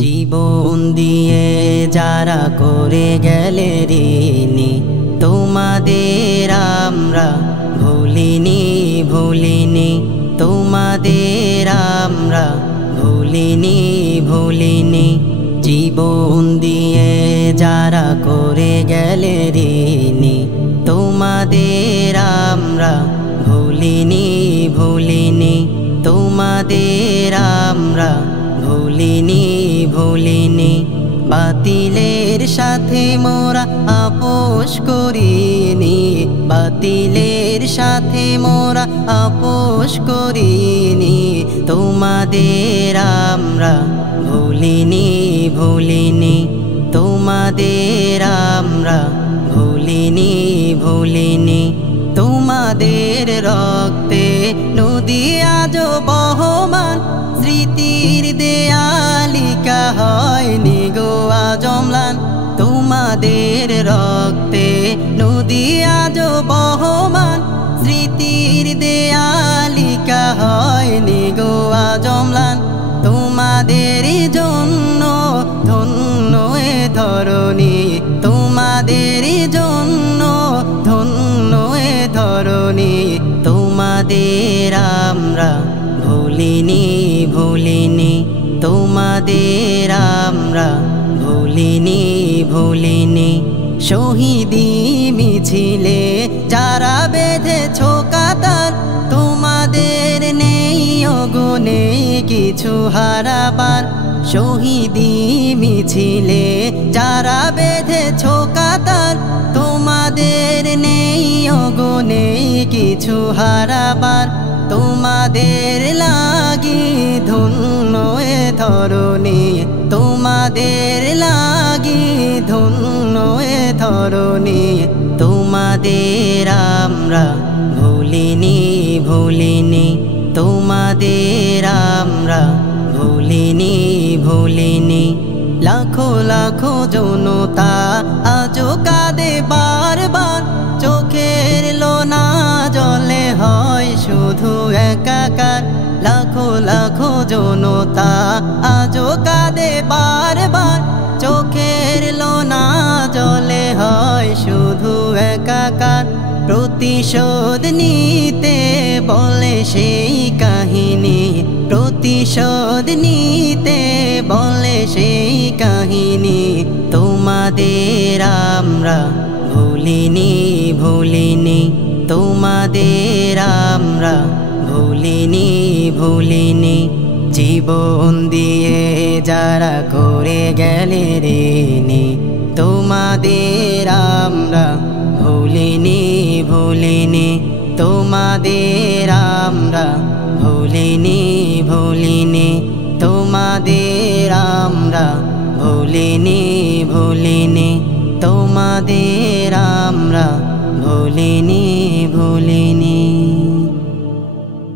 জীবন দিয়ে যারা করে গেলে ঋণী, তোমাদের আমরা ভুলিনি ভুলিনি, তোমাদের আমরা ভুলিনি ভুলিনি। জীবন দিয়ে যারা করে গেলে ঋণী, তোমাদের আমরা ভুলিনি ভুলিনি, তোমাদের আমরা ভুলিনি ভুলিনি। বাতিলের সাথে মোরা আপোষ করিনি, বাতিলের সাথে মোরা আপোষ করিনি, তোমাদের আমরা ভুলিনি ভুলিনি, তোমাদের আমরা ভুলিনি ভুলিনি। তোমাদের রক্তে নদী আজ বহমান, স্মৃতির দেয়ালিকা হয়নি গো আজ অম্লান। তোমাদের রক্তে নদী আজ বহমান, স্মৃতির দেয়ালিকা হয়নি গো আজ অম্লান। তোমাদের জন্য ধন্য এ ধরণী, তোমাদের জন্য ধন্য এ ধরণী, তোমাদের আমরা ভুলিনি ভুলিনি, তোমাদের আমরা ভুলিনি ভুলিনি। শহীদি মিছিলে যারা বেঁধেছ কাতার, তোমাদের নেই অগুনে কিছু হারাবার। শহীদি মিছিলে যারা বেঁধেছ কাতার, তোমাদের নেই অগুনে কিছু হারাবার। তোমাদের লাগি ধন্য এ ধরণী, তোমাদের লাগি ধন্য এ ধরণী, তোমাদের আমরা ভুলিনি ভুলিনি, তোমাদের আমরা ভুলিনি ভুলিনি। লাখো লাখো জনতা আজও কাঁদে বারবার, চোখের লোনা জলে হয় শুধু একাকার। লাখো লাখো জনতা আজও কাঁদে বারবার, চোখের লোনা জলে হয় শুধু একাকার। প্রতিশোধ নিতে বলে সেই কাহিনী, প্রতিশোধ নিতে বলে সেই কাহিনী, তোমাদের আমরা ভুলিনি ভুলিনি, তোমাদের আমরা ভুলিনি ভুলিনি। জীবন দিয়ে যারা করে গেলে ঋণী, তোমাদের আমরা ভুলিনি ভুলিনি, তোমাদের আমরা ভুলিনি ভুলিনি, তোমাদের আমরা ভুলিনি ভুলিনি, তোমাদের আমরা ভুলিনি ভুলিনি।